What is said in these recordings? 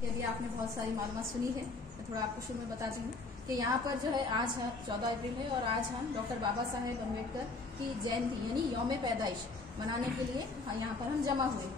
कि अभी आपने बहुत सारी मालूमात सुनी है, मैं थोड़ा आपको शुरू में बताती हूँ कि यहाँ पर जो है आज 14 अप्रैल है और आज हम डॉक्टर बाबा साहेब अम्बेडकर की जयंती यानी यौम पैदाइश मनाने के लिए यहाँ पर हम जमा हुए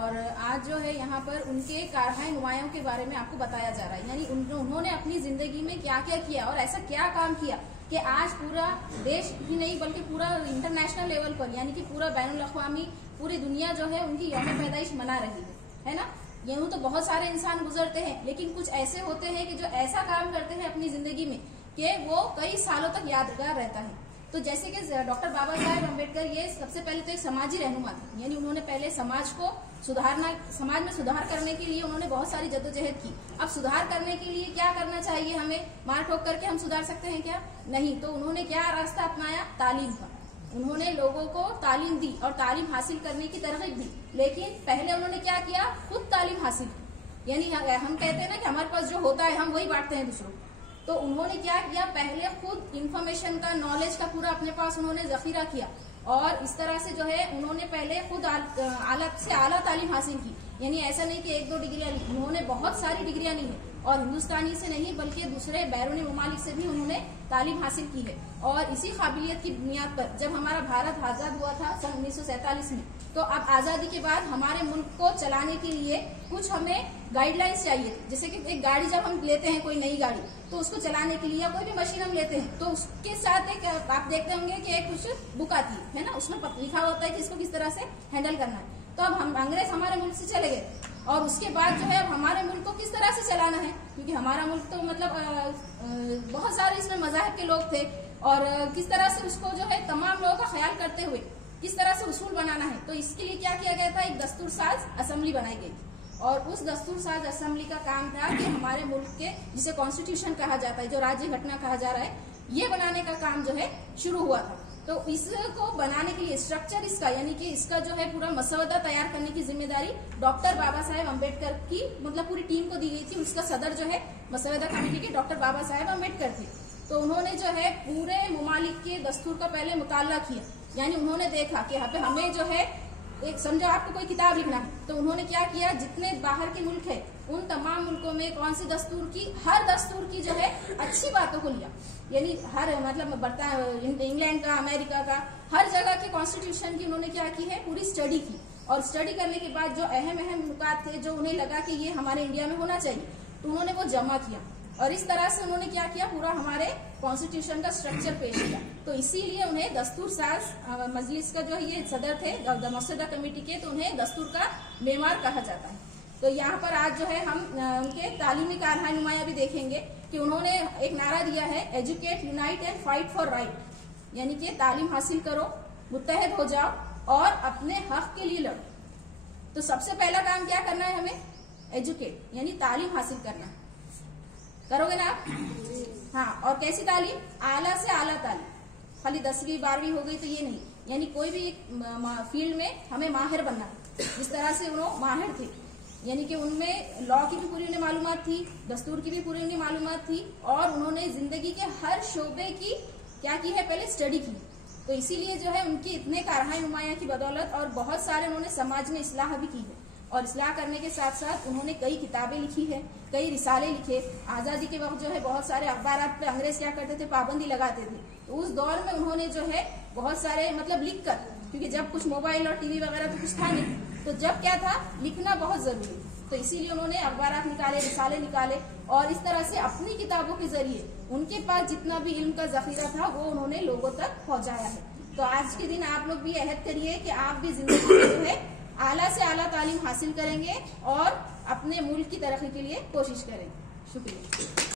और आज जो है यहाँ पर उनके कारहाय नुमायों के बारे में आपको बताया जा रहा है। यानी उन्होंने अपनी जिंदगी में क्या क्या किया और ऐसा क्या काम किया कि आज पूरा देश ही नहीं बल्कि पूरा इंटरनेशनल लेवल पर यानी कि पूरा बैनुल अक़वामी पूरी दुनिया जो है उनकी यौम पैदाइश मना रही है ना। यूं तो बहुत सारे इंसान गुजरते हैं लेकिन कुछ ऐसे होते हैं कि जो ऐसा काम करते हैं अपनी जिंदगी में कि वो कई सालों तक यादगार रहता है। तो जैसे कि डॉक्टर बाबा साहेब अम्बेडकर ये सबसे पहले तो एक समाजी रहनुमा थे, यानी उन्होंने पहले समाज को सुधारना, समाज में सुधार करने के लिए उन्होंने बहुत सारी जद्दोजहद की। अब सुधार करने के लिए क्या करना चाहिए, हमें मार ठोक करके हम सुधार सकते हैं क्या? नहीं। तो उन्होंने क्या रास्ता अपनाया? तालीम का। उन्होंने लोगों को तालीम दी और तालीम हासिल करने की तरगीब दी, लेकिन पहले उन्होंने क्या किया? खुद तालीम हासिल की। यानी हम कहते हैं ना कि हमारे पास जो होता है हम वही बांटते हैं दूसरों। तो उन्होंने क्या किया? पहले खुद इंफॉर्मेशन का, नॉलेज का पूरा अपने पास उन्होंने जखीरा किया और इस तरह से जो है उन्होंने पहले खुद आला से आला तालीम हासिल की। यानी ऐसा नहीं कि 1-2 डिग्रियां ली, उन्होंने बहुत सारी डिग्रियां ली है और हिंदुस्तानी से नहीं बल्कि दूसरे बैरूनी ममालिक से भी उन्होंने तालीम हासिल की है। और इसी काबिलियत की बुनियाद पर जब हमारा भारत आजाद हुआ था सन 1947 में, तो अब आजादी के बाद हमारे मुल्क को चलाने के लिए कुछ हमें गाइडलाइंस चाहिए। जैसे कि एक गाड़ी जब हम लेते हैं, कोई नई गाड़ी, तो उसको चलाने के लिए या कोई भी मशीन हम लेते हैं तो उसके साथ एक आप देखते होंगे कि एक कुछ बुक आती है ना, उसमें लिखा होता है कि इसको किस तरह से हैंडल करना है। तो अब हम अंग्रेज हमारे मुल्क से चले गए और उसके बाद जो है अब हमारे मुल्क को किस तरह से चलाना है, क्योंकि हमारा मुल्क तो मतलब बहुत सारे इसमें मज़ाहब के लोग थे और किस तरह से उसको जो है तमाम लोगों का ख्याल करते हुए किस तरह से उसूल बनाना है। तो इसके लिए क्या किया गया था? एक दस्तूर साज असेंबली बनाई गई और उस दस्तूर साज असेंबली का काम था कि हमारे मुल्क के, जिसे कॉन्स्टिट्यूशन कहा जाता है, जो राज्य घटना कहा जा रहा है, ये बनाने का काम जो है शुरू हुआ था। तो इसको बनाने के लिए स्ट्रक्चर इसका यानी कि इसका जो है पूरा मसौदा तैयार करने की जिम्मेदारी डॉक्टर बाबा साहेब अम्बेडकर की मतलब पूरी टीम को दी गई थी। उसका सदर जो है मसौदा कमेटी के डॉक्टर बाबा साहेब अम्बेडकर थे। तो उन्होंने जो है पूरे ममालिक के दस्तूर का पहले मुताला किया, यानी उन्होंने देखा कि हमें जो है एक, समझो आपको कोई किताब लिखना है तो उन्होंने क्या किया? जितने बाहर के मुल्क है उन तमाम मुल्कों में कौन सी दस्तूर की, हर दस्तूर की जो है अच्छी बातों को लिया। यानी हर मतलब इंग्लैंड का, अमेरिका का, हर जगह के कॉन्स्टिट्यूशन की उन्होंने क्या की है? पूरी स्टडी की और स्टडी करने के बाद जो अहम नुकात थे जो उन्हें लगा कि ये हमारे इंडिया में होना चाहिए, तो उन्होंने वो जमा किया और इस तरह से उन्होंने क्या किया? पूरा हमारे कॉन्स्टिट्यूशन का स्ट्रक्चर पेश किया। तो इसीलिए उन्हें दस्तूर साज मजलिस का जो ये सदर थे मसौदा कमेटी के, तो उन्हें दस्तूर का मेमार कहा जाता है। तो यहाँ पर आज जो है हम उनके तालीमी कारहाय नुमाया भी देखेंगे कि उन्होंने एक नारा दिया है, educate, unite and fight for right, यानी कि तालीम हासिल करो, मुत्तहद हो जाओ और अपने हक के लिए लड़ो। तो सबसे पहला काम क्या करना है? हमें एजुकेट यानी तालीम हासिल करना। करोगे ना आप? हाँ। और कैसी तालीम? आला से आला तालीम। खाली 10वीं 12वीं हो गई तो ये नहीं, यानी कोई भी फील्ड में हमें माहिर बनना है। जिस तरह से उन्होंने माहिर थे, यानी कि उनमें लॉ की भी पूरी उन्हें मालूमात थी, दस्तूर की भी पूरी उन्हें मालूमात थी और उन्होंने जिंदगी के हर शोबे की क्या की है? पहले स्टडी की। तो इसीलिए जो है उनकी इतने कारहाय नुमाया की बदौलत और बहुत सारे उन्होंने समाज में इस्लाह भी की है और इस्लाह करने के साथ साथ उन्होंने कई किताबें लिखी है, कई रिसाले लिखे। आज़ादी के वक्त जो है बहुत सारे अखबारात पे अंग्रेज क्या करते थे? पाबंदी लगाते थे। तो उस दौर में उन्होंने जो है बहुत सारे मतलब लिख कर, क्योंकि जब कुछ मोबाइल और टीवी वगैरह तो कुछ था नहीं, तो जब क्या था? लिखना बहुत जरूरी, तो इसीलिए उन्होंने अखबारात निकाले, रिसाले निकाले और इस तरह से अपनी किताबों के जरिए उनके पास जितना भी इल्म का जखीरा था वो उन्होंने लोगों तक पहुंचाया है। तो आज के दिन आप लोग भी अहद करिए कि आप भी जिंदगी में जो है आला से आला तालीम हासिल करेंगे और अपने मुल्क की तरक्की के लिए कोशिश करेंगे। शुक्रिया।